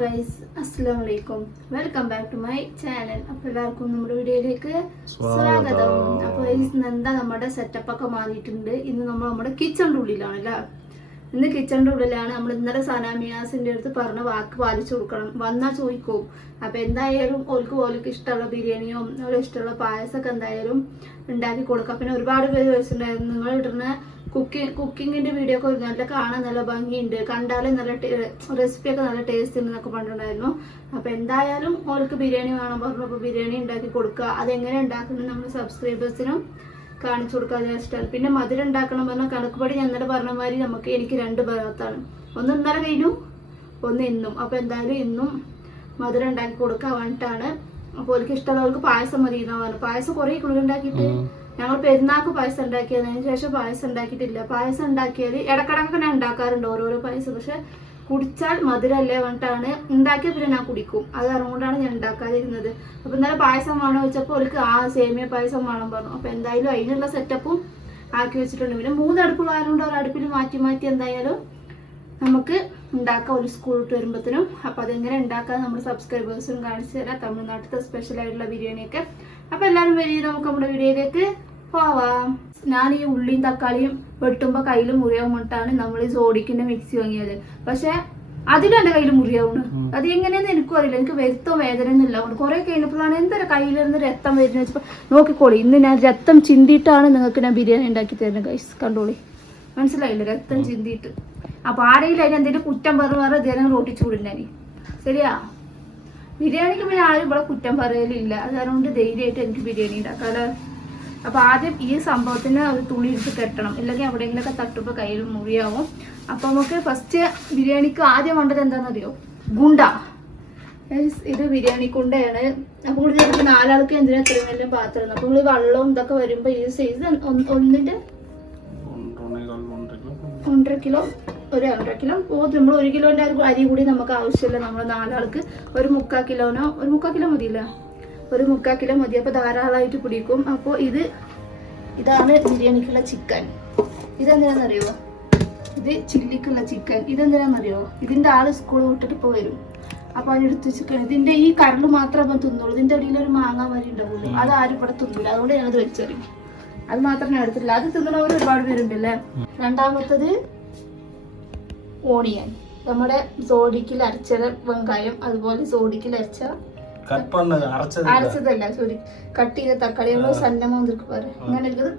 Guys, അസ്സലാമു അലൈക്കും. Welcome back to my channel. അപ്പോൾ എല്ലാവർക്കും നമ്മുടെ വീഡിയോയിലേക്ക് സ്വാഗതം. അപ്പോൾ എന്താ നമ്മുടെ സെറ്റപ്പ് ഒക്കെ മാറിയിട്ടുണ്ട്. ഇന്ന് നമ്മൾ നമ്മുടെ കിച്ചണിൻ്റെ ഉള്ളിലാണ് അല്ലേ. ഇന്ന് കിച്ചണിൻ്റെ ഉള്ളിലാണ്. നമ്മൾ ഇന്നലെ സനാമിയാസിൻ്റെ അടുത്ത് പറഞ്ഞ വാക്ക് പാലിച്ചു കൊടുക്കണം. വന്നാൽ ചോദിക്കും. അപ്പോൾ എന്തായാലും ഓൾക്ക് ഇഷ്ടമുള്ള ബിരിയാണിയോ ഓരോ ഇഷ്ടമുള്ള പായസമൊക്കെ എന്തായാലും ഉണ്ടാക്കി കൊടുക്കാം. പിന്നെ ഒരുപാട് പേര് ചോദിച്ചിട്ടുണ്ടായിരുന്നു നിങ്ങൾ ഇടുന്ന കുക്കിങ്ങിന്റെ വീഡിയോ ഒക്കെ നല്ല കാണാൻ നല്ല ഭംഗിയുണ്ട്, കണ്ടാലും നല്ല റെസിപ്പിയൊക്കെ നല്ല ടേസ്റ്റ് ഉണ്ട് എന്നൊക്കെ പറഞ്ഞിട്ടുണ്ടായിരുന്നു. അപ്പോൾ എന്തായാലും ഓൾക്ക് ബിരിയാണി വേണം പറഞ്ഞപ്പോൾ ബിരിയാണി ഉണ്ടാക്കി കൊടുക്കുക. അതെങ്ങനെ ഉണ്ടാക്കുന്നത് നമ്മൾ സബ്സ്ക്രൈബേഴ്സിനും കാണിച്ചു കൊടുക്കുക വിചാരിച്ചിട്ടാണ്. പിന്നെ മധുരം ഉണ്ടാക്കണം പറഞ്ഞാൽ കണക്കുപടി ഞാൻ ഇന്നലെ പറഞ്ഞ മാതിരി എനിക്ക് 2 ഭാഗത്താണ്. ഒന്ന് ഇന്നലെ കഴിഞ്ഞു, ഒന്ന് ഇന്നും. അപ്പോൾ എന്തായാലും ഇന്നും മധുരം ഉണ്ടാക്കി കൊടുക്കാൻ വേണ്ടിയിട്ടാണ്. അപ്പോൾ ഓൾക്ക് ഇഷ്ടമുള്ളവർക്ക് പായസം മതി എന്നാ പറഞ്ഞു. പായസം കുറേ ഉണ്ടാക്കിയിട്ട് ഞങ്ങൾ പെരുന്നാൾക്ക് പായസം ഉണ്ടാക്കിയതിന് ശേഷം പായസം ഉണ്ടാക്കിയിട്ടില്ല. പായസം ഉണ്ടാക്കിയാൽ ഇടക്കിടക്ക് ഞാൻ ഉണ്ടാക്കാറുണ്ട് ഓരോരോ പായസം. പക്ഷെ കുടിച്ചാൽ മധുരമല്ലേ പറഞ്ഞിട്ടാണ് ഉണ്ടാക്കിയ പിന്നെ ഞാൻ കുടിക്കും. അത് അതുകൊണ്ടാണ് ഞാൻ ഉണ്ടാക്കാതിരുന്നത്. അപ്പോൾ ഇന്നലെ പായസം വേണം വെച്ചപ്പോൾ അവർക്ക് സേമിയ പായസം വേണം പറഞ്ഞു. അപ്പോൾ എന്തായാലും അതിനുള്ള സെറ്റപ്പും ആക്കി വെച്ചിട്ടുണ്ട്. പിന്നെ 3 അടുപ്പുള്ളതുകൊണ്ട് ഒരടുപ്പിൽ മാറ്റി മാറ്റി എന്തായാലും നമുക്ക് ഉണ്ടാക്കാം ഒരു സ്കൂൾ വിട്ട് വരുമ്പോഴത്തേനും. അപ്പോൾ അതെങ്ങനെ ഉണ്ടാക്കാൻ നമ്മുടെ സബ്സ്ക്രൈബേഴ്സും കാണിച്ചു തരാം, തമിഴ്നാട്ടിലത്തെ സ്പെഷ്യലായിട്ടുള്ള ബിരിയാണിയൊക്കെ. അപ്പോൾ എല്ലാവരും വരിക, നമുക്ക് നമ്മുടെ വീഡിയോയിലേക്ക് പോവാം. ഞാൻ ഈ ഉള്ളിയും തക്കാളിയും വെട്ടുമ്പോൾ കയ്യിൽ മുറിയാൻ വേണ്ടിയിട്ടാണ് നമ്മൾ ഈ സോഡിക്കിൻ്റെ മിക്സി വാങ്ങിയത്. പക്ഷെ അതിലും എൻ്റെ കയ്യിൽ മുറിയാവുന്നു. അത് എങ്ങനെയാണെന്ന് എനിക്കും അറിയില്ല. എനിക്ക് വരുത്തോ വേദന ഒന്നുമില്ല. അതുകൊണ്ട് കുറേ കഴിഞ്ഞപ്പോഴാണ് എന്തൊരു കയ്യിലിരുന്ന് രക്തം വരുന്നത് വെച്ചപ്പോൾ നോക്കിക്കോളി. ഇന്ന് ഞാൻ രക്തം ചിന്തിയിട്ടാണ് നിങ്ങൾക്ക് ഞാൻ ബിരിയാണി ഉണ്ടാക്കി തരുന്നത് ഗൈസ്. കണ്ടോളി, മനസ്സിലായില്ല, രക്തം ചിന്തിയിട്ട്. അപ്പോൾ ആരെങ്കിലും അതിന് എന്തെങ്കിലും കുറ്റം വേറെ ഇതേനും റോട്ടിച്ചു വിടുന്നേ. ശരിയാ, ബിരിയാണിക്ക് പിന്നെ ആരും ഇവിടെ കുറ്റം പറയലില്ല. അതുകൊണ്ട് ധൈര്യമായിട്ട് എനിക്ക് ബിരിയാണി ഉണ്ടാക്കാം. അപ്പോൾ ആദ്യം ഈ സംഭവത്തിന് ഒരു തുണി എടുത്ത് കെട്ടണം, ഇല്ലെങ്കിൽ എവിടെയെങ്കിലുമൊക്കെ തട്ടുമ്പോൾ കയ്യിൽ മുറിയാവും. അപ്പോൾ നമുക്ക് ഫസ്റ്റ് ബിരിയാണിക്ക് ആദ്യം വേണ്ടത് എന്താണെന്നറിയോ? ഗുണ്ട. ഇത് ബിരിയാണി കുണ്ടയാണ്. അപ്പോൾ കൂടി ചിലപ്പോൾ 4 ആൾക്ക് എന്തിനാ ഇത്രയും വലിയ പാത്രം. അപ്പോൾ നമ്മൾ വെള്ളവും ഇതൊക്കെ വരുമ്പോൾ ഈ സൈസ് 1.5 കിലോ, ഒരു 1.5 കിലോ പോകും. നമ്മൾ 1 കിലോൻ്റെ അരി കൂടി നമുക്ക് ആവശ്യമില്ല. നമ്മൾ 4 ആൾക്ക് ഒരു 3/4 കിലോനോ, ഒരു 3/4 കിലോ മതിയില്ല, ഒരു 3/4 കിലോ മതി. അപ്പോൾ ധാരാളമായിട്ട് പിടിക്കും. അപ്പോൾ ഇതാണ് ബിരിയാണിക്കുള്ള ചിക്കൻ. ഇതെന്തിനാണെന്നറിയോ? ഇത് ചില്ലിക്കുള്ള ചിക്കൻ. ഇതെന്തിനാണെന്നറിയോ? ഇതിൻ്റെ ആൾ സ്കൂൾ വിട്ടിട്ട് ഇപ്പോൾ വരും. അപ്പോൾ അതിനെടുത്ത് ചിക്കൻ. ഇതിൻ്റെ ഈ കരൾ മാത്രമേ അപ്പം തിന്നുള്ളൂ. ഇതിൻ്റെ അടിയിൽ ഒരു മാങ്ങ മരി ഉണ്ടാവുള്ളൂ. അത് ആരും ഇവിടെ തിന്നില്ല. അതുകൊണ്ട് ഞാനത് വെച്ചറിയും. അത് മാത്രം ഞാൻ എടുത്തില്ല. അത് തിന്നണവർ ഒരുപാട് പേരുണ്ടല്ലേ. രണ്ടാമത്തത് ഓണിയൻ. നമ്മുടെ സോഡിക്കിൽ അരച്ച വെങ്കായം, അതുപോലെ സോഡിക്കിൽ അരച്ചതല്ല, സോറി, കട്ട് ചെയ്ത തക്കാളി. നമ്മൾ സന്നമോ എന്നൊക്കെ പറയും. അങ്ങനെ എടുക്കുന്നത്.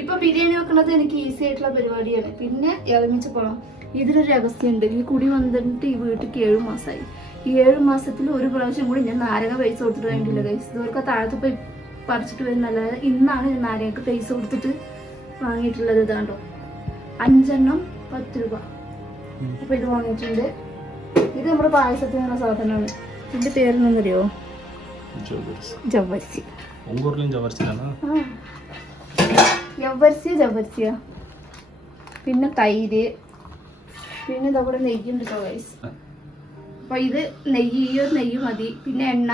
ഇപ്പൊ ബിരിയാണി വെക്കുന്നത് എനിക്ക് ഈസി ആയിട്ടുള്ള പരിപാടിയാണ്. പിന്നെ ഇളമിച്ച് പോകണം. ഇതിലൊരു രഹസ്യമുണ്ട്. ഈ കുടി വന്നിട്ട് ഈ വീട്ടിലേക്ക് 7 മാസമായി. ഈ 7 മാസത്തിൽ ഒരു പ്രാവശ്യം കൂടി ഞാൻ നാരങ്ങ പൈസ കൊടുത്തിട്ട് വേണ്ടിയില്ല ഗൈസ്. ഇതൊക്കെ താഴത്ത് പോയി പറിച്ചിട്ട് വരുന്നല്ലാതെ ഇന്നാണ് ഞാൻ നാരങ്ങക്ക് പൈസ കൊടുത്തിട്ട് വാങ്ങിയിട്ടുള്ളത്. ഇതാണ്ടോ 5 എണ്ണം 10 രൂപ. അപ്പോൾ ഇത് വാങ്ങിയിട്ടുണ്ട്. ഇത് നമ്മുടെ പായസത്തിനുള്ള സാധനമാണ്. ഇതിൻ്റെ പേരെന്നറിയോ? ജവ്വർസി. ജവ്വർസിയ. പിന്നെ തൈര്. പിന്നെ ഇതവിടെ നെയ്യുണ്ട് ഗൈസ്. അപ്പോൾ ഇത് നെയ്യ് മതി. പിന്നെ എണ്ണ.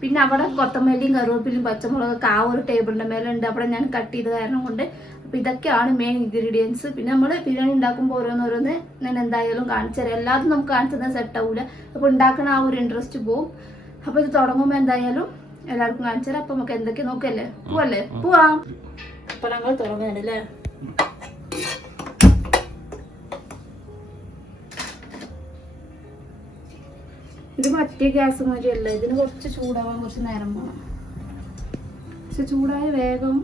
പിന്നെ അവിടെ കൊത്തമല്ലിയും കറിവേപ്പിലും പച്ചമുളകൊക്കെ ഒരു ടേബിളിൻ്റെ മേലെ ഉണ്ട്. അവിടെ ഞാൻ കട്ട് ചെയ്ത കാരണം കൊണ്ട്. അപ്പോൾ ഇതൊക്കെയാണ് മെയിൻ ഇൻഗ്രീഡിയൻസ്. പിന്നെ നമ്മൾ ബിരിയാണി ഉണ്ടാക്കുമ്പോൾ ഓരോന്നോരോന്ന് ഞാൻ എന്തായാലും കാണിച്ചു തരാം. എല്ലാതും നമുക്ക് കാണിച്ചു തന്നാൽ സെറ്റ് ആവില്ല. അപ്പോൾ ഉണ്ടാക്കുന്ന ആ ഒരു ഇൻട്രസ്റ്റ് പോവും. അപ്പോൾ ഇത് തുടങ്ങുമ്പോൾ എന്തായാലും എല്ലാവർക്കും കാണിച്ചു തരാം. അപ്പോൾ നമുക്ക് എന്തൊക്കെ നോക്കല്ലേ, പോവാം. അപ്പോൾ ഞങ്ങൾ തുടങ്ങുന്നുണ്ടല്ലേ. ഇത് മറ്റേ ഗ്യാസ് മാതിരിയല്ല. ഇതിന് കുറച്ച് ചൂടാവാൻ കുറച്ച് നേരം വേണം. പക്ഷെ ചൂടായ വേഗം.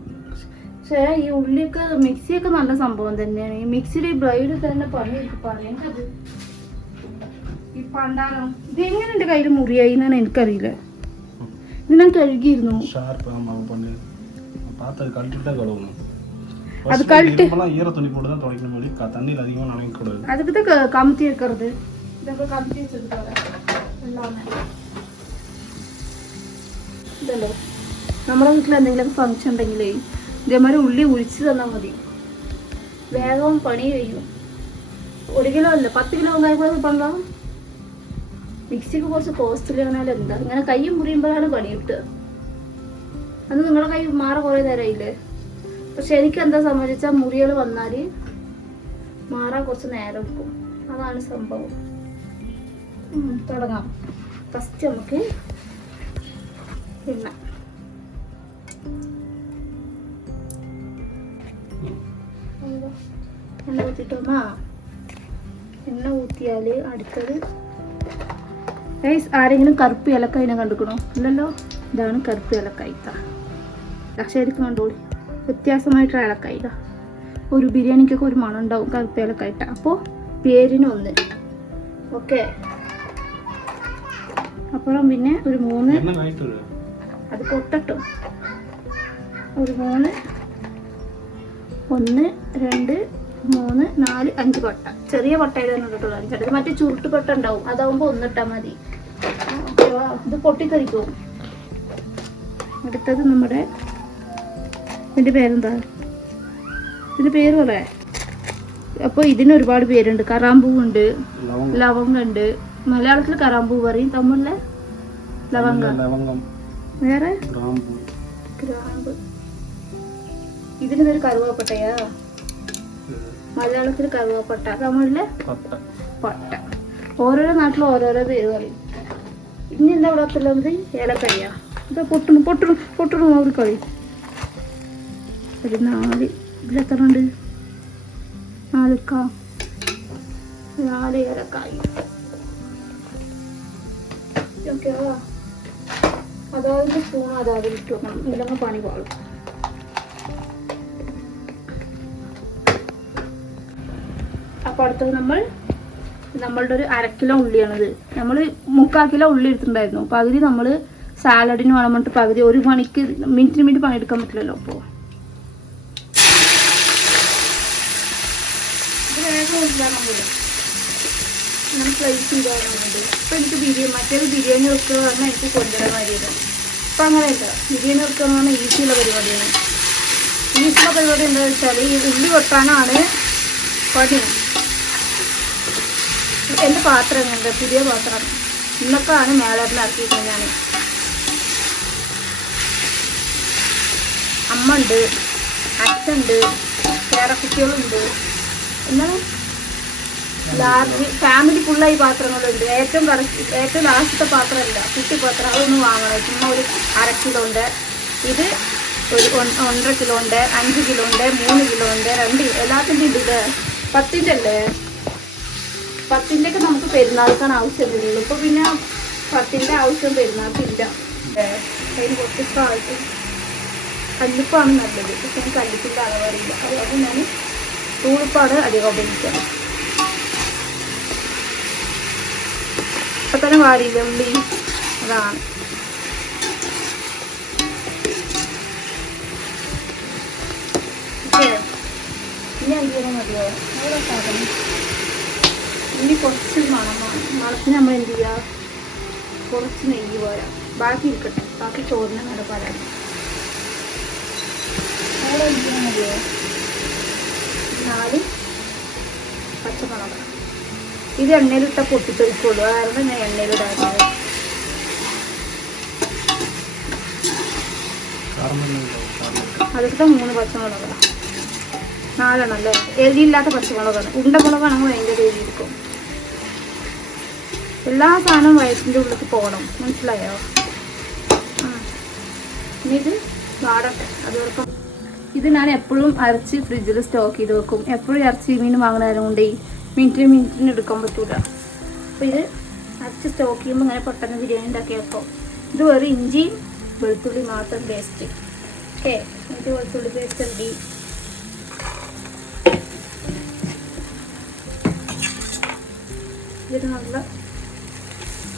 പക്ഷേ ഈ ഉള്ളിയൊക്കെ മിക്സിയൊക്കെ നല്ല സംഭവം തന്നെയാണ്. ഈ മിക്സിയിൽ ഈ ബ്ലേഡ് തന്നെ പറയേണ്ടത്. ഈ പണ്ടാരം ഇത് എങ്ങനെ എൻ്റെ കയ്യിൽ മുറിയായി എന്നാണ് എനിക്കറിയില്ല. ഇത് ഞാൻ കഴുകിയിരുന്നു. അത് കഴുകി അതൊക്കെ കമത്തി വെക്കരുത്. ഇതൊക്കെ കമത്തി വെച്ചെടുക്കാറ് ഇതല്ലോ. നമ്മുടെ വീട്ടിൽ എന്തെങ്കിലുമൊക്കെ ഫംഗ്ഷൻ ഉണ്ടെങ്കിലേ ഇതേമാതിരി ഉള്ളി ഉരിച്ച് തന്നാൽ മതി. വേഗം പണി കഴിയും. 1 കിലോ അല്ല 10 കിലോ ഒന്നായിക്കോളെ പണ്ടാം. മിക്സിക്ക് കുറച്ച് കോസ്റ്റ്ലി ആണല്ലോ. എന്താ ഇങ്ങനെ കൈ മുറിയുമ്പോഴാണ് പണി കിട്ടുക. അത് നിങ്ങളുടെ കൈ മാറി കുറേ നേരമായില്ലേ. പക്ഷെ എനിക്ക് എന്താ സംബന്ധിച്ചാൽ മുറികൾ വന്നാൽ മാറാൻ കുറച്ച് നേരം എടുക്കും. അതാണ് സംഭവം. തുടങ്ങാം. ഫസ്റ്റ് നമുക്ക് എണ്ണ ഊത്തിട്ടോമാ. എണ്ണ ഊത്തിയാൽ അടുത്തത് ആരെങ്കിലും കറുപ്പ് ഏലക്കായിനെ കണ്ടുക്കണോ? ഇല്ലല്ലോ. ഇതാണ് കറുപ്പ് ഏലക്കായി. ശരിക്കും കണ്ടോളി, വ്യത്യാസമായിട്ടുള്ള ഏലക്കായി. ഒരു ബിരിയാണിക്കൊക്കെ ഒരു മണം ഉണ്ടാവും കറുപ്പ് ഏലക്കായിട്ട. അപ്പോൾ പേരിന് ഒന്ന്. ഓക്കെ. അപ്പുറം പിന്നെ ഒരു 3 അത് പൊട്ടട്ടോ. ഒരു 3 1 2 3 4 5 കൊട്ട. ചെറിയ കൊട്ടയിൽ തന്നെ ഇട്ടിട്ടുള്ളൂ. 5 എടുത്ത് മറ്റേ ചുരുട്ട് കൊട്ട ഉണ്ടാവും, അതാവുമ്പോൾ 1 ഇട്ടാൽ മതി. ഇത് പൊട്ടിത്തെറിക്കും. അടുത്തത് നമ്മുടെ ഇതിൻ്റെ പേരെന്താ? ഇതിൻ്റെ പേര് പോലെ. അപ്പോൾ ഇതിന് ഒരുപാട് പേരുണ്ട്. കറാമ്പൂവുണ്ട്, ലവങ്ങുണ്ട്. മലയാളത്തിൽ കറാമ്പൂ പറയും, തമിഴില് ലവങ്കം, വേറെ ഗ്രാമ്പ്. ഇതിന് പേര് കറുവാപ്പട്ടയാ. മലയാളത്തിൽ കറുവാപ്പട്ട, തമിഴില് പട്ട. ഓരോരോ നാട്ടിലും ഓരോരോ പേര് പറയും. ഇനി എന്താ ഇവിടെ ഉള്ളത്? ഏലക്കയ്യ. ഇതാ പൊട്ടണു അവർ കളി. ഒരു 4 ഇതിലെത്ര ഉണ്ട്? 4 ഏലക്കായി. ഓക്കെ. അതായത് സ്പൂൺ അതായത് ഇട്ട് വെക്കണം, ഇല്ലെങ്കിൽ പണി പാടും. അപ്പോൾ അടുത്തത് നമ്മളുടെ ഒരു 1/2 കിലോ ഉള്ളിയാണിത്. നമ്മൾ 3/4 കിലോ ഉള്ളി എടുത്തിട്ടുണ്ടായിരുന്നു. പകുതി നമ്മൾ സാലഡിന് വേണം പറഞ്ഞിട്ട് പകുതി. ഒരു പണിക്ക് മിനിറ്റ് പണിയെടുക്കാൻ പറ്റില്ലല്ലോ. അപ്പോൾ ഇത് വേഗം ഇല്ലാന്നുണ്ട് ഞാൻ പ്ലേസ് ചെയ്താകുന്നുണ്ട്. ഇപ്പം എനിക്ക് മറ്റേത് ബിരിയാണി വെക്കുക പറഞ്ഞാൽ എനിക്ക് കൊണ്ടുവരാൻ മതിയത്. അപ്പം അങ്ങനെയല്ല, ബിരിയാണി വെക്കുക എന്ന് പറഞ്ഞാൽ ഈസിയുള്ള പരിപാടിയാണ്. ഈസിയുള്ള പരിപാടി എന്താണെന്ന് വെച്ചാൽ ഈ ഉള്ളി വെട്ടാനാണ് പണി. എൻ്റെ പാത്രം എങ്ങനെയുണ്ട്? പുതിയ പാത്രം. ഇന്നൊക്കെയാണ് മേളറിന് ഇറക്കിയിരുന്നത് ഞാൻ. അമ്മ ഉണ്ട്, അച്ഛനുണ്ട്, വേറെ കുട്ടികളുണ്ട്. എന്നാൽ ലാർജ് ഫാമിലി ഫുള്ളായി പാത്രങ്ങളുണ്ട്. ഏറ്റവും ലാസ്റ്റത്തെ പാത്രമല്ല, കുട്ടി പാത്രം. അതൊന്നും വാങ്ങണം. ചുമ്മാ ഒരു 1/2 കിലോ ഉണ്ട്. ഇത് ഒരു 1.5 കിലോ ഉണ്ട്, 5 കിലോ ഉണ്ട്, 3 കിലോ ഉണ്ട്, 2 എല്ലാത്തിൻ്റെ ഉണ്ട്. ഇത് 10ൻ്റെ അല്ലേ? 10ൻ്റെയൊക്കെ നമുക്ക് പെരുന്നാൾക്കാണ് ആവശ്യമുള്ളൂ. ഇപ്പോൾ പിന്നെ 10ൻ്റെ ആവശ്യം പെരുന്നാൾക്കില്ല. അതിന് കുറച്ച് ആവശ്യം കല്ലുപ്പാണ് നല്ലത്. പക്ഷെ എനിക്ക് കല്ലുപ്പിൻ്റെ അളവറിയില്ല. അതുകൊണ്ട് ഞാൻ തൂളിപ്പാണ് അധികം ഉപയോഗിക്കാം. ഇപ്പം തന്നെ വാടിയില്ല ഉള്ളി. അതാണ് ഇനി എന്തെങ്കിലും മതിയോ? ഓരോ സാധനം ഇനി കുറച്ച് മണത്തിന് നമ്മൾ എന്ത് ചെയ്യുക? കുറച്ച് നെയ്യ് പോരാ, ബാക്കി ഇരിക്കട്ടെ. ബാക്കി ചോറിന് നല്ല പറയാം. ഓരോ എന്തെങ്കിലും മതിയോ? 4 പച്ചമുളക്. ഇത് എണ്ണയിലിട്ടാൽ പൊട്ടിത്തെറിക്കുള്ളൂ, കാരണം ഞാൻ എണ്ണയിലിടാറുണ്ട്. അതിലത്തെ 3 പച്ചമുളകാണ്. 4 എണ്ണം അല്ലേ? എരിയില്ലാത്ത പച്ചമുളകാണ്. ഉണ്ടമുളകാണെങ്കിൽ ഭയങ്കര എരിയിരിക്കും. എല്ലാ സാധനവും വയറ്റിൻ്റെ ഉള്ളിലേക്ക് പോകണം, മനസ്സിലായോ? ഇനി ഇത് വാടട്ടെ. അതോടൊപ്പം ഇത് ഞാൻ എപ്പോഴും അരച്ച് ഫ്രിഡ്ജിൽ സ്റ്റോക്ക് ചെയ്ത് വെക്കും. എപ്പോഴും ഇറച്ചി മീൻ വാങ്ങുന്നതിനും കൊണ്ട് മിനിറ്റിന് എടുക്കാൻ പറ്റൂല. അപ്പോൾ ഇത് അരച്ച് സ്റ്റോക്ക് ചെയ്യുമ്പോൾ ഇങ്ങനെ പെട്ടെന്ന് ബിരിയാണി ഉണ്ടാക്കിയപ്പോൾ ഇത് വെറും ഇഞ്ചി വെളുത്തുള്ളി മാത്രം പേസ്റ്റ്. ഓക്കെ, ഇഞ്ചി വെളുത്തുള്ളി പേസ്റ്റ് ഇടി. ഇത് നല്ല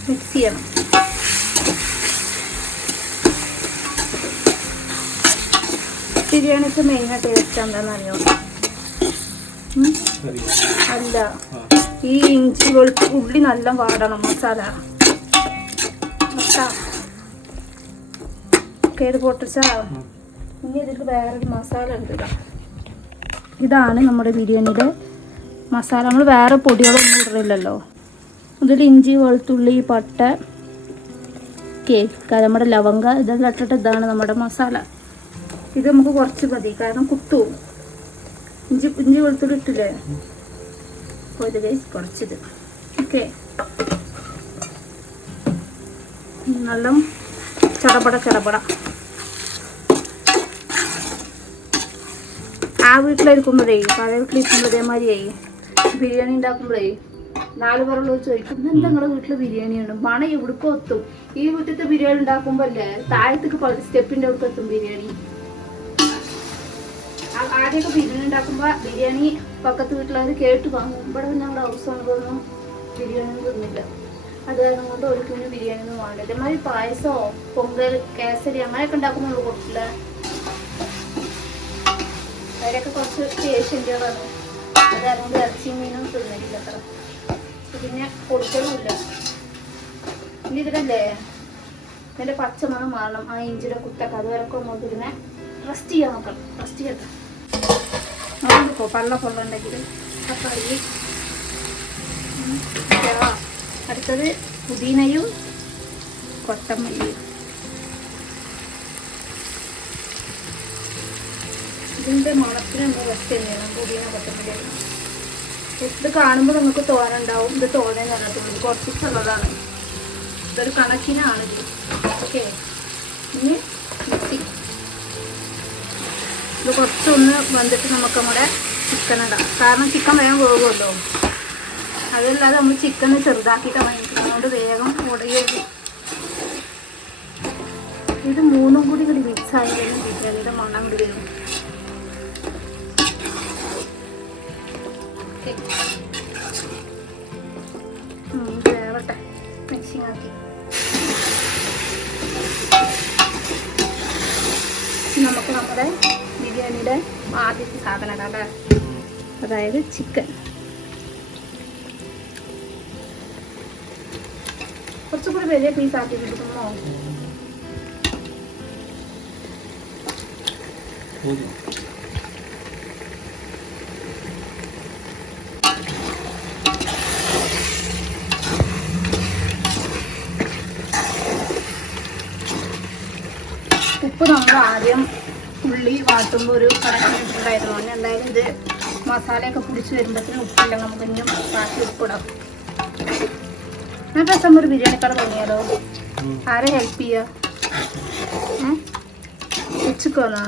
മിക്സ് ചെയ്യണം. ബിരിയാണിക്ക് മെയിനാ ടേസ്റ്റ് എന്താണെന്നറിയോ? അല്ല, ഈ ഇഞ്ചി ഉള്ളി നല്ല വാടണം. മസാല കേട് പൊട്ടിച്ചാ. ഇനി ഇതിൽ വേറൊരു മസാല ഉണ്ട്. ഇതാണ് നമ്മുടെ ബിരിയാണിയുടെ മസാല. നമ്മൾ വേറെ പൊടികളൊന്നും ഇടുന്നില്ലല്ലോ. ഇതിൽ ഇഞ്ചി വെളുത്തുള്ളി പട്ട കേക്ക് നമ്മുടെ ലവങ്ക ഇതെല്ലാം ഇട്ടിട്ട് ഇതാണ് നമ്മുടെ മസാല. ഇത് നമുക്ക് കുറച്ച് മതി, കാരണം കുത്തും. ഇഞ്ചി വെളുത്തുള്ളി ഇട്ടില്ലേ? അപ്പോൾ ഇത് കുറച്ചിത്. ഓക്കെ, നല്ല ചടപട ആ വീട്ടിലിരിക്കുമ്പോഴേ പഴയ വീട്ടിലിരിക്കുമ്പോൾ ഇതേമാതിരിയായി ബിരിയാണി ഉണ്ടാക്കുമ്പോഴേ 4 പേരുള്ളവർ ചോദിക്കും എന്താ നിങ്ങളുടെ വീട്ടിൽ ബിരിയാണിയാണ് മണം എവിടേക്കും എത്തും. ഈ വീട്ടിലത്തെ ബിരിയാണി ഉണ്ടാക്കുമ്പോൾ അല്ലേ താഴത്തേക്ക് സ്റ്റെപ്പിൻ്റെ അടുത്ത് എത്തും ബിരിയാണി. ആദ്യമൊക്കെ ബിരിയാണി ഉണ്ടാക്കുമ്പോൾ ബിരിയാണി പക്കത്ത് വീട്ടിലവർ കേട്ട് വാങ്ങും. ഇവിടെ പിന്നെ നമ്മുടെ ഹൗസ് ഓണറൊന്നും ബിരിയാണി തിന്നില്ല. അത് കാരണം കൊണ്ട് ഒരു കുഞ്ഞ് ബിരിയാണി ഒന്നും വേണ്ട. ഇതേമാതിരി പായസമോ പൊങ്കൽ കേസരി അങ്ങനെയൊക്കെ ഉണ്ടാക്കുമ്പോൾ കൊടുക്കില്ല. അവരൊക്കെ കുറച്ച് ഏഷ്യൻ്റെതാണ്. അത് കാരണം കൊണ്ട് ഇറച്ചിയും മീനും തിന്നിട്ടില്ല അത്ര. പിന്നെ കൊടുക്കലുമില്ല. ഇനി ഇതിലല്ലേ ഇതിൻ്റെ പച്ചമണം മാറണം. ആ ഇഞ്ചിയുടെ കുത്തൊക്കെ അതുവരെയൊക്കെ നമുക്ക് ഇതിനെ റെസ്റ്റ് ചെയ്യാൻ നോക്കണം. റെസ്റ്റ് ചെയ്യട്ടെ നോക്കിക്കോ പൊള്ള ഉണ്ടെങ്കിൽ തക്കാളി. അടുത്തത് പുതിനയും കൊത്തമല്ലിയും. ഇതിൻ്റെ മണത്തിന് നമ്മൾ റെസ്റ്റ് ചെയ്യണം. പുതിന കൊത്തമല്ലി ഇത് കാണുമ്പോൾ നമുക്ക് തോന്നുന്നുണ്ടാവും ഇത് തോന്നാൻ കണ്ടിട്ടുള്ളൂ. കുറച്ചിട്ടുള്ളതാണ്. ഇതൊരു കണക്കിനാണിത്. ഓക്കെ ഇനി മിക്സി ഇത് കുറച്ചൊന്ന് വന്നിട്ട് നമുക്ക് നമ്മുടെ ചിക്കൻ ഇടാം. കാരണം ചിക്കൻ വേഗം പോകുമല്ലോ. അതല്ലാതെ നമ്മൾ ചിക്കൻ ചെറുതാക്കിയിട്ടാണ് വാങ്ങിക്കുന്നത്. വേഗം ഉടയത്. ഇത് 3 കൂടി മിക്സ് ആയി കഴിഞ്ഞ് ബിരിയാണിയുടെ മണം കൂടി വരും. വേവട്ടെ മിക്സിങ് ആക്കി. നമുക്ക് നമ്മുടെ ബിരിയാണിയുടെ ആദ്യത്തെ സാധനം ഇടാം അല്ലേ, അതായത് ചിക്കൻ. കുറച്ചുകൂടി വലിയ പീസ് ആക്കി കിട്ടുമോ? ഉപ്പ് നമ്മൾ ആദ്യം ഉള്ളി വാട്ടുമ്പോൾ ഒരു കണക്കിട്ടുണ്ടായിരുന്നു. അങ്ങനെ എന്തായാലും ഇത് മസാലയൊക്കെ പിടിച്ച് വരുമ്പോഴത്തേനും ഉപ്പില്ല. നമുക്ക് ഇനിയും ബാക്കി ഉപ്പിടാം. എന്നിട്ട് നമ്മൾ ഒരു ബിരിയാണിക്കട തുടങ്ങിയാലോ? ആരെ ഹെൽപ്പ് ചെയ്യുക? ഉച്ചക്കോന്നാ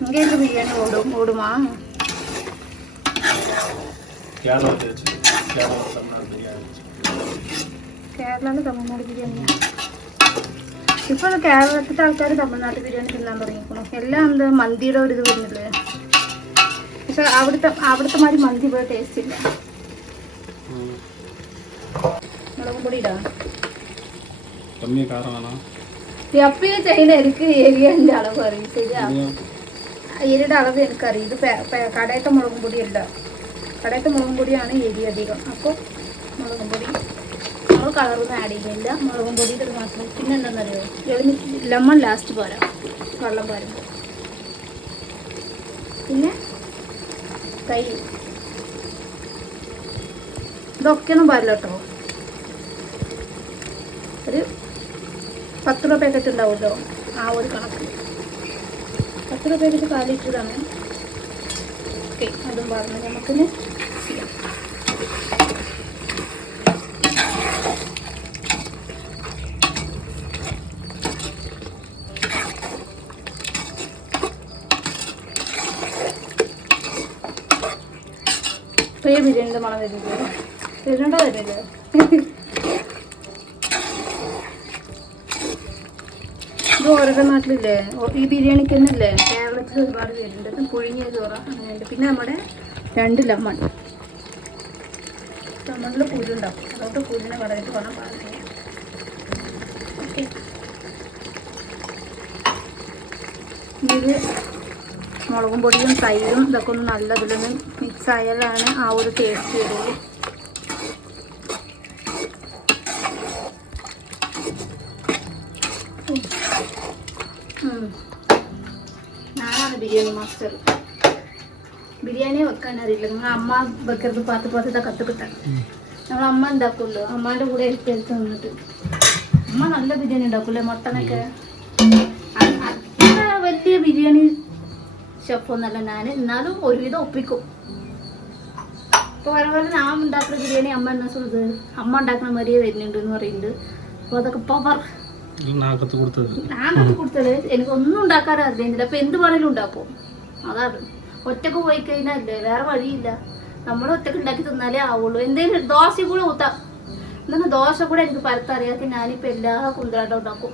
ഇങ്ങനെ ബിരിയാണി ഓടുമാ? കേരള തമിഴ്നാട് ബിരിയാണിയാണ്. ഇപ്പോൾ കേരളത്തിലെ ആൾക്കാർ തമിഴ്നാട്ടിൽ ബിരിയാണി തിന്നാൻ തുടങ്ങിക്കണം. എല്ലാം എന്താ മന്തിയുടെ ഒരു ഇത് വരുന്നില്ലേ? പക്ഷെ അവിടുത്തെ മാതിരി മന്തി ഇവിടെ ടേസ്റ്റ് ഇല്ല. മുളകും പൊടി ഇടാം. എപ്പോഴും ചെയ്യുന്ന എനിക്ക് എരിയൻ്റെ അളവ് അറിയും. ശരിയാ, എരിയുടെ അളവ് എനിക്കറിയും. ഇത് കടയത്തെ മുളകും പൊടിയല്ല. കടയത്തെ മുളകും പൊടിയാണ് എരി അധികം. അപ്പോൾ മുളകും പൊടി നമ്മൾ കളറൊന്നും ആഡ് ചെയ്യുന്നില്ല. മുളകും പൊടി ഇത് മാത്രം. പിന്നെ എന്താണെന്നറിയോ, ലെമൺ ലാസ്റ്റ് പോരാ, വെള്ളം പോരുമ്പോൾ. പിന്നെ തൈര് ഇതൊക്കെ ഒന്നും പാടില്ല കേട്ടോ. ഒരു 10 രൂപ പാക്കറ്റ് ഉണ്ടാവുമല്ലോ, ആ ഒരു കണക്ക്. 10 രൂപ പാക്കറ്റ് 4 ലിറ്ററാണ്. ഓക്കെ, അതും പറഞ്ഞു നമുക്കിന് ചെയ്യാം. ഇപ്പോൾ ബിരിയാണിയുടെ മണം വരുന്നില്ല. വരുന്നുണ്ടോ? വരുന്നില്ല. ഇത് ഓരോ നാട്ടിലില്ലേ ഈ ബിരിയാണിക്ക് തന്നെ ഇല്ലേ? കേരളത്തിൽ ഒരുപാട് പേരുണ്ട്. പുഴുങ്ങിയ ചോറ അങ്ങനെയുണ്ട്. പിന്നെ നമ്മുടെ 2 ലെമൺ. ലെമണിൽ പുഴു ഉണ്ടാവും. അതുകൊണ്ട് പുഴുവിനെ കളയിട്ട് വേണം പാകം ചെയ്യാൻ. ഓക്കെ, ഇത് മുളകും പൊടിയും തൈരും ഇതൊക്കെ ഒന്ന് നല്ല ഇതിലൊന്ന് മിക്സ് ആയാലാണ് ആ ഒരു ടേസ്റ്റ് വരുള്ളൂ. ഞാനാണ് ബിരിയാണി മാസ്റ്റർ. ബിരിയാണി വെക്കാൻ അറിയില്ല. നിങ്ങൾ അമ്മ വെക്കരുത്, പാത്ത് കത്തുകിട്ടാൻ. നമ്മളമ്മ ഉണ്ടാക്കുമല്ലോ, അമ്മാൻ്റെ കൂടെ എടുത്ത് നിന്നിട്ട് അമ്മ നല്ല ബിരിയാണി ഉണ്ടാക്കൂല്ലേ? മട്ടനൊക്കെ വലിയ ബിരിയാണി ഷെഫൊന്നല്ല ഞാൻ, എന്നാലും ഒരുവിധം ഒപ്പിക്കും. ഇപ്പോൾ വരെ ഞാൻ ഉണ്ടാക്കുന്ന ബിരിയാണി അമ്മ എന്നാ സുഖത് അമ്മ ഉണ്ടാക്കുന്ന മാതിരിയേ വരുന്നുണ്ട് എന്ന് പറയുന്നുണ്ട്. അപ്പോൾ അതൊക്കെ പവർ നാക്കത്ത് കൊടുത്തത് എനിക്കൊന്നും ഉണ്ടാക്കാൻ അറിയില്ല. അപ്പൊ എന്ത് വേണേലും ഉണ്ടാക്കും. അതാണ് ഒറ്റക്ക് പോയി കഴിഞ്ഞാലേ വേറെ വഴിയില്ല. നമ്മൾ ഒറ്റക്ക് ഉണ്ടാക്കി തിന്നാലേ ആവുള്ളൂ. എന്തെങ്കിലും ദോശ കൂടെ ഊത്താം. എന്നാൽ ദോശ കൂടെ എനിക്ക് പരത്തറിയാത്ത ഞാനിപ്പോൾ എല്ലാ കുന്തറാട്ടം ഉണ്ടാക്കും.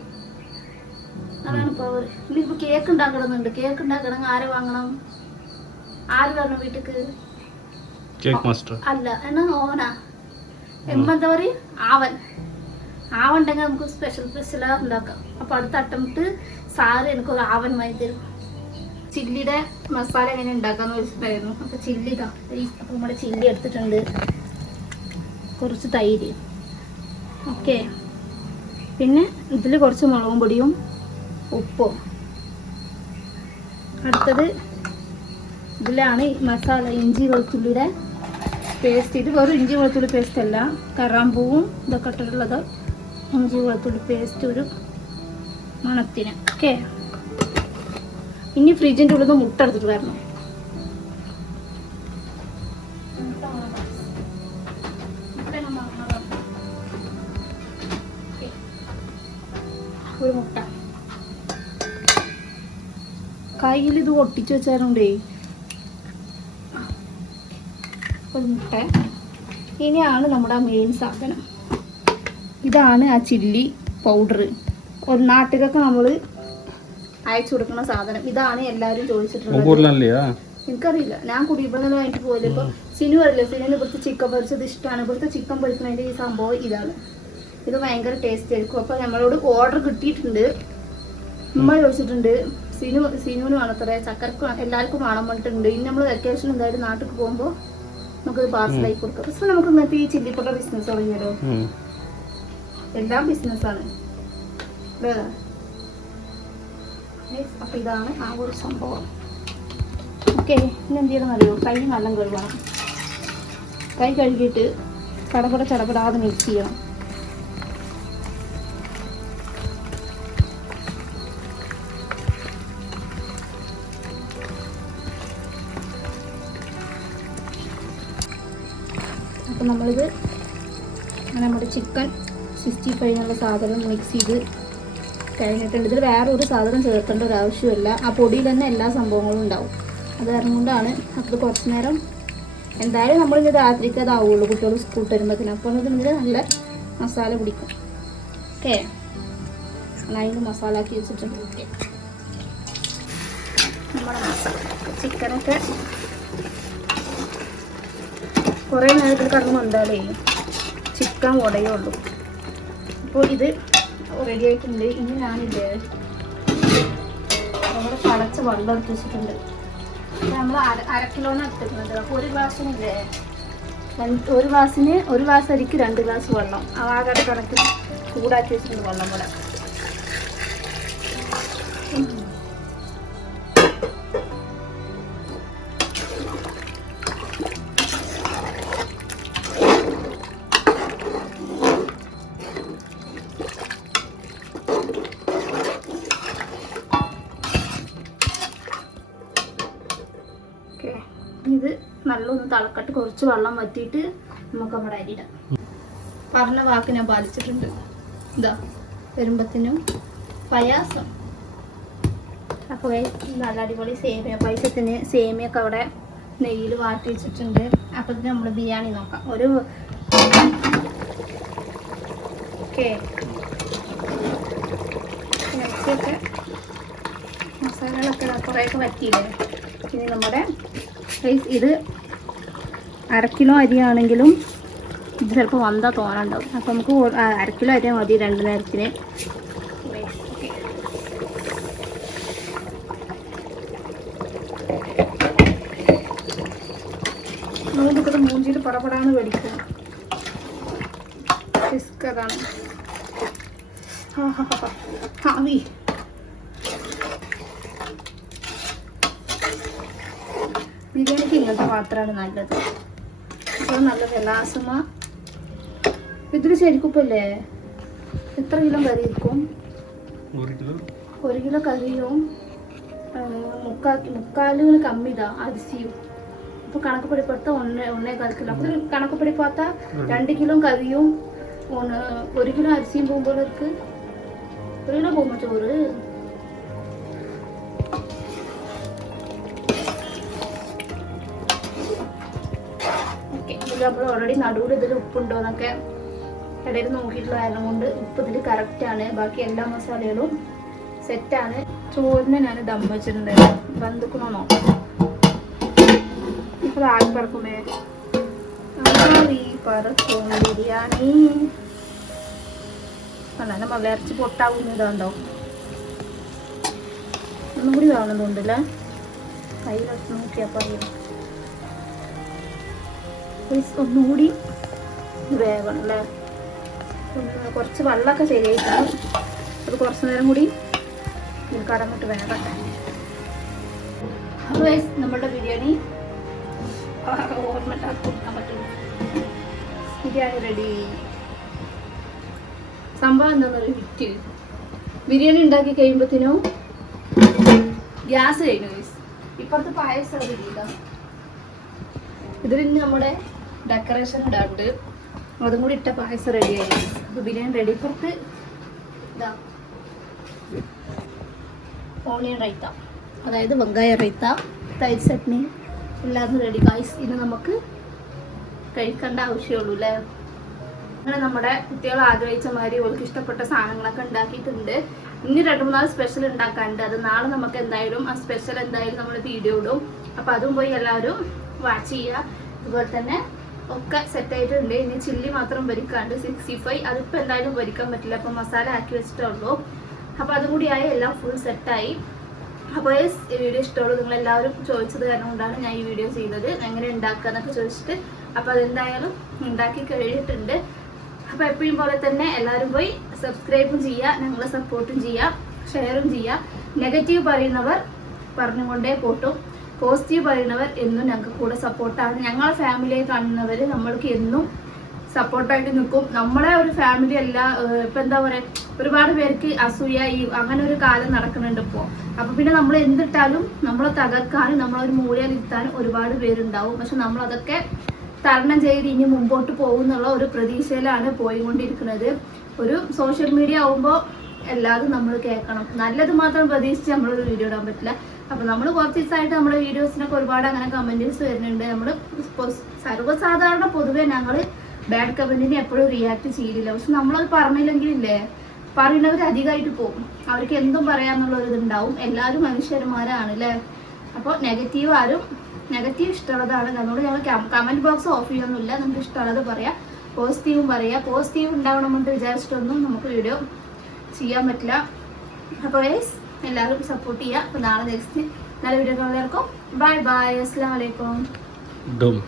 അതാണ് പവർ. ഇനിയിപ്പോൾ കേക്ക് ഉണ്ടാക്കണമെന്നുണ്ട്. കേക്ക് ഉണ്ടാക്കണമെങ്കിൽ ആരെ വാങ്ങണം? ആര് വരണം വീട്ടിക്ക്? അല്ല എന്നാ ഓവനാ എന്താ പറയും ആവുണ്ടെങ്കിൽ നമുക്ക് സ്പെഷ്യലാ ഉണ്ടാക്കാം. അപ്പോൾ അടുത്ത അട്ടമിട്ട് സാറ് എനിക്കൊരു ആവൻ വാങ്ങി തരും. ചില്ലിയുടെ മസാല എങ്ങനെ ഉണ്ടാക്കാന്ന് വെച്ചിട്ടായിരുന്നു. അപ്പോൾ ചില്ലി ഇതാ. അപ്പോൾ നമ്മുടെ ചില്ലി എടുത്തിട്ടുണ്ട്. കുറച്ച് തൈര്, ഓക്കെ. പിന്നെ ഇതിൽ കുറച്ച് മുളകും പൊടിയും ഉപ്പും. അടുത്തത് ഇതിലാണ് മസാല ഇഞ്ചി വെളുത്തുള്ളിയുടെ പേസ്റ്റ്. ഇത് വെറും ഇഞ്ചി വെളുത്തുള്ളി പേസ്റ്റ് അല്ല, കറാമ്പൂവും ഇതൊക്കെ ഇട്ടിട്ടുള്ളത്. ഇഞ്ചി വെളുത്തുള്ളി പേസ്റ്റ് ഒരു മണത്തിന്, ഓക്കെ. ഇനി ഫ്രിഡ്ജിൻ്റെ ഉള്ളിൽ നിന്ന് മുട്ട എടുത്തിട്ട് വരണം. ഒരു മുട്ട കയ്യിൽ ഇത് ഒട്ടിച്ചു വെച്ചാലുണ്ടേ ഒരു മുട്ട. ഇനിയാണ് നമ്മുടെ മെയിൻ സാധനം. ഇതാണ് ആ ചില്ലി പൗഡർ. ഒരു നാട്ടിലൊക്കെ നമ്മൾ അയച്ചു കൊടുക്കുന്ന സാധനം. ഇതാണ് എല്ലാവരും ചോദിച്ചിട്ടുള്ളത്. എനിക്കറിയില്ല, ഞാൻ കുടിയപ്പുറം വാങ്ങിട്ട് പോയില്ല. ഇപ്പൊ സിനു അറിയില്ല, സിനുവിന് ഇവിടുത്തെ ചിക്കൻ പൊരിച്ചത് ഇഷ്ടമാണ്. ഇവിടുത്തെ ചിക്കൻ പൊരിക്കുന്നതിന്റെ ഈ സംഭവം ഇതാണ്. ഇത് ഭയങ്കര ടേസ്റ്റ് ആയിരിക്കും. അപ്പൊ നമ്മളോട് ഓർഡർ കിട്ടിയിട്ടുണ്ട്. നമ്മൾ ചോദിച്ചിട്ടുണ്ട് സിനുവിന് വേണത്ര, ചക്കരക്ക് എല്ലാവർക്കും വേണം പറഞ്ഞിട്ടുണ്ട്. ഇനി നമ്മൾ വെക്കേഷൻ എന്തായാലും നാട്ടിൽ പോകുമ്പോൾ നമുക്കത് പാർസലായി കൊടുക്കാം. പക്ഷെ നമുക്ക് ഇങ്ങനത്തെ ഈ ചില്ലിപ്പൊട്ട ബിസിനസ് തുടങ്ങിയാലോ? എല്ലാം ബിസിനസ്സാണ്. അപ്പൊ ഇതാണ് ആ ഒരു സംഭവം, ഓക്കെ. ഇനി എന്ത് ചെയ്യണം അറിയോ? കൈ നല്ല കഴുകണം. കൈ കഴുകിയിട്ട് ചടപടാതെ മിക്സ് ചെയ്യണം. അപ്പം നമ്മളിത് നമ്മുടെ ചിക്കൻ 65 എന്നുള്ള സാധനം മിക്സ് ചെയ്ത് കഴിഞ്ഞിട്ടുണ്ട്. ഇതിൽ വേറെ ഒരു സാധനം ചേർക്കേണ്ട ഒരു ആവശ്യമില്ല. ആ പൊടിയിൽ തന്നെ എല്ലാ സംഭവങ്ങളും ഉണ്ടാവും. അത് കാരണം കൊണ്ടാണ്. അപ്പോൾ കുറച്ച് നേരം എന്തായാലും നമ്മളിത് രാത്രിക്ക് അതാവുള്ളൂ കുട്ടികൾ സ്കൂൾ വരുമ്പോഴത്തേനും. അപ്പോൾ ഇതിൽ നല്ല മസാല പിടിക്കും, ഓക്കെ. അതിന് മസാല ആക്കി വെച്ചിട്ടുണ്ട്. ഓക്കെ, നമ്മുടെ മസാല ചിക്കനൊക്കെ കുറേ നേരത്തിൽ കടന്നു വന്നാലേ ചിക്കൻ ഉടയുള്ളൂ. അപ്പോൾ ഇത് റെഡി ആയിട്ടുണ്ട്. ഇനി ഞാനില്ലേ നമ്മുടെ പടച്ച വെള്ളം എടുത്ത് വെച്ചിട്ടുണ്ട്. നമ്മൾ അര കിലോന്ന് എടുത്തിട്ടുണ്ട്. അപ്പോൾ ഒരു ഗ്ലാസ്സിനില്ലേ ഒരു ഗ്ലാസ് അരിക്ക് 2 ഗ്ലാസ് വെള്ളം ആകാതെ കണക്ക് ചൂടാക്കി വെച്ചിട്ടുണ്ട്. വെള്ളം കൂടെ ഇത് നല്ലൊന്ന് തിളക്കട്ട്. കുറച്ച് വെള്ളം വറ്റിയിട്ട് നമുക്ക് നമ്മുടെ അരിയിടാം. പറഞ്ഞ വാക്ക് ഞാൻ പാലിച്ചിട്ടുണ്ട്. ഇതാ വരുമ്പത്തിനും പായസം. അപ്പോൾ നല്ല അടിപൊളി പായസത്തിന് സേമിയൊക്കെ അവിടെ നെയ്യിൽ വാട്ടി വെച്ചിട്ടുണ്ട്. അപ്പോൾ ഇത് നമ്മൾ ബിരിയാണി നോക്കാം. ഒരു ഓക്കെ ഇറച്ചിയൊക്കെ മസാലകളൊക്കെ കുറേയൊക്കെ വറ്റിയില്ലേ. ഇനി നമ്മുടെ ഇത് 1/2 കിലോ അരിയാണെങ്കിലും ഇത് ചിലപ്പോൾ വന്നാൽ തോന്നുന്നുണ്ടാവും. അപ്പോൾ നമുക്ക് 1/2 കിലോ അരി മതി 2 നേരത്തിന്. നമുക്കിത് മൂഞ്ചിയിൽ പടപടാന്ന് മേടിക്കും. റിസ്ക് അതാണ്. ഹാവി ബിരിയാണിക്ക് ഇങ്ങനത്തെ പാത്രമാണ് നല്ലത്. അപ്പോൾ നല്ല വിലാസമ. ഇതിൽ ശരിക്കുപ്പല്ലേ എത്ര കിലോ കറി ഇരിക്കും? 1 കിലോ കറിയും 3/4 കമ്മി ഇതാ അരിസിയും. അപ്പോൾ കണക്ക് പിടിപ്പാത്ത 1.25 കിലോ. അപ്പോൾ കണക്ക് പിടിപ്പാത്ത 2 കിലോ കറിയും 1 കിലോ അരിസിയും പോകുമ്പോഴേക്ക് 1 കിലോ പോകുമ്പോ ചോറ്. ഓക്കെ, ഇതിൽ നമ്മൾ ഓൾറെഡി നടുവിൽ ഇതിൽ ഉപ്പുണ്ടോ എന്നൊക്കെ ഇടയിൽ നോക്കിയിട്ടുള്ള കാരണം കൊണ്ട് ഉപ്പ് ഇതിൽ കറക്റ്റാണ്. ബാക്കി എല്ലാ മസാലകളും സെറ്റാണ്. ചോറിനെ ഞാൻ ദം വെച്ചിട്ടുണ്ട്. ബന്ധുക്കണോ നോക്കാം. ഇപ്പോൾ ആകെ പറക്കുമേ പറക്കും ബിരിയാണി അല്ല മലയരച്ച് പൊട്ടാവുന്നതാണ്ടോ. ഒന്നും കൂടി വേണമെന്നുണ്ടല്ലേ, കയ്യിലൊക്കെ നോക്കിയപ്പോൾ ഒന്നുകൂടി വേവണം അല്ലേ. കുറച്ച് വെള്ളമൊക്കെ ശരിയായിട്ടാണ്. അത് കുറച്ച് നേരം കൂടി കടന്നിട്ട് വേകട്ടെ. അപ്പോൾ നമ്മുടെ ബിരിയാണി കൊടുക്കാൻ പറ്റും. ബിരിയാണി റെഡി. സംഭവം എന്താണെന്നൊരു ഹിറ്റ്. ബിരിയാണി ഉണ്ടാക്കി കഴിയുമ്പോഴത്തേനും ഗ്യാസ് കഴിഞ്ഞു. ഇപ്പുറത്ത് പായസം റെഡിയില്ല. ഇതിൽ നമ്മുടെ ഡെക്കറേഷൻ ഇടാറുണ്ട്. അതും കൂടി ഇട്ട പായസം റെഡിയായി. അപ്പോൾ ബിരിയാണി റെഡി. ഇപ്പുറത്ത് ഇതാ ഓണിയൻ റൈത്ത, അതായത് വെങ്കായ റൈത്ത, തൈര് ചട്നി എല്ലാം റെഡി. ഗൈസ് ഇന്ന് നമുക്ക് കഴിക്കേണ്ട ആവശ്യമുള്ളൂ അല്ലേ. അങ്ങനെ നമ്മുടെ കുട്ടികൾ ആഗ്രഹിച്ച മാതിരി അവർക്ക് ഇഷ്ടപ്പെട്ട സാധനങ്ങളൊക്കെ ഉണ്ടാക്കിയിട്ടുണ്ട്. ഇനി 2-3 സ്പെഷ്യൽ ഉണ്ടാക്കാനുണ്ട്. അത് നാളെ നമുക്ക് എന്തായാലും ആ സ്പെഷ്യൽ എന്തായാലും നമ്മൾ വീഡിയോ ഇടും. അപ്പോൾ അതും പോയി എല്ലാവരും വാച്ച് ചെയ്യുക. അതുപോലെ തന്നെ ഒക്കെ സെറ്റായിട്ടുണ്ട്. ഇനി ചില്ലി മാത്രം പൊരിക്കാണ്ട് 65 അതിപ്പോൾ എന്തായാലും പൊരിക്കാൻ പറ്റില്ല. അപ്പോൾ മസാല ആക്കി വെച്ചിട്ടേ ഉള്ളൂ. അപ്പോൾ അതും കൂടിയായി എല്ലാം ഫുൾ സെറ്റായി. അപ്പോൾ ഈ വീഡിയോ ഇഷ്ടമുള്ളൂ. നിങ്ങളെല്ലാവരും ചോദിച്ചത് കാരണം കൊണ്ടാണ് ഞാൻ ഈ വീഡിയോ ചെയ്തത്, എങ്ങനെ ഉണ്ടാക്കുക എന്നൊക്കെ ചോദിച്ചിട്ട്. അപ്പോൾ അതെന്തായാലും ഉണ്ടാക്കി കഴിഞ്ഞിട്ടുണ്ട്. അപ്പോൾ എപ്പോഴും പോലെ തന്നെ എല്ലാവരും പോയി സബ്സ്ക്രൈബും ചെയ്യുക, ഞങ്ങളെ സപ്പോർട്ടും ചെയ്യുക, ഷെയറും ചെയ്യുക. നെഗറ്റീവ് പറയുന്നവർ പറഞ്ഞുകൊണ്ടേ പോട്ടും, പോസിറ്റീവ് പറയുന്നവർ എന്നും ഞങ്ങൾക്ക് കൂടെ സപ്പോർട്ടാണ്. ഞങ്ങളെ ഫാമിലിയെ കാണുന്നവർ നമ്മൾക്ക് എന്നും സപ്പോർട്ടായിട്ട് നിൽക്കും. നമ്മളെ ഒരു ഫാമിലി അല്ല. ഇപ്പം എന്താ പറയുക, ഒരുപാട് പേർക്ക് അസൂയ അങ്ങനെ ഒരു കാലം നടക്കുന്നുണ്ട് ഇപ്പോൾ. അപ്പോൾ പിന്നെ നമ്മൾ എന്തിട്ടാലും നമ്മളെ തകർക്കാനും നമ്മളൊരു മൂലയിലിരുത്താനും ഒരുപാട് പേരുണ്ടാവും. പക്ഷെ നമ്മളതൊക്കെ തരണം ചെയ്ത് ഇനി മുമ്പോട്ട് പോകുന്നുള്ള ഒരു പ്രതീക്ഷയിലാണ് പോയിക്കൊണ്ടിരിക്കുന്നത്. ഒരു സോഷ്യൽ മീഡിയ ആവുമ്പോൾ എല്ലാതും നമ്മൾ കേൾക്കണം. നല്ലത് മാത്രം പ്രതീക്ഷിച്ച് നമ്മളൊരു വീഡിയോ ഇടാൻ പറ്റില്ല. അപ്പോൾ നമ്മൾ കുറച്ച് ദിവസമായിട്ട് നമ്മുടെ വീഡിയോസിനൊക്കെ ഒരുപാട് അങ്ങനെ കമൻറ്റ്സ് വരുന്നുണ്ട്. നമ്മൾ സർവ്വസാധാരണ പൊതുവെ ഞങ്ങൾ ബാഡ് കമൻറ്റിന് എപ്പോഴും റിയാക്ട് ചെയ്യില്ല. പക്ഷെ നമ്മളത് പറഞ്ഞില്ലെങ്കിലില്ലേ, പറയുന്നവർ അധികമായിട്ട് പോകും. അവർക്ക് എന്തും പറയാന്നുള്ളൊരു ഇതുണ്ടാവും. എല്ലാവരും മനുഷ്യന്മാരാണ് അല്ലേ. അപ്പോൾ നെഗറ്റീവ് ഇഷ്ടമുള്ളതാണ്. അതുകൊണ്ട് ഞങ്ങൾ കമൻറ്റ് ബോക്സ് ഓഫ് ചെയ്യൊന്നുമില്ല. നമുക്ക് ഇഷ്ടമുള്ളത് പറയാം, പോസിറ്റീവും പറയാം. പോസിറ്റീവ് ഉണ്ടാവണമെന്ന് വിചാരിച്ചിട്ടൊന്നും നമുക്ക് വീഡിയോ ചെയ്യാൻ പറ്റില്ല. അപ്പോൾ എല്ലാവരും സപ്പോർട്ട് ചെയ്യുക. അപ്പോൾ നാളെ നെക്സ്റ്റ് നല്ല വീഡിയോ കാണുന്നവർക്കും ബൈ ബൈ. അസ്സലാമു അലൈക്കും.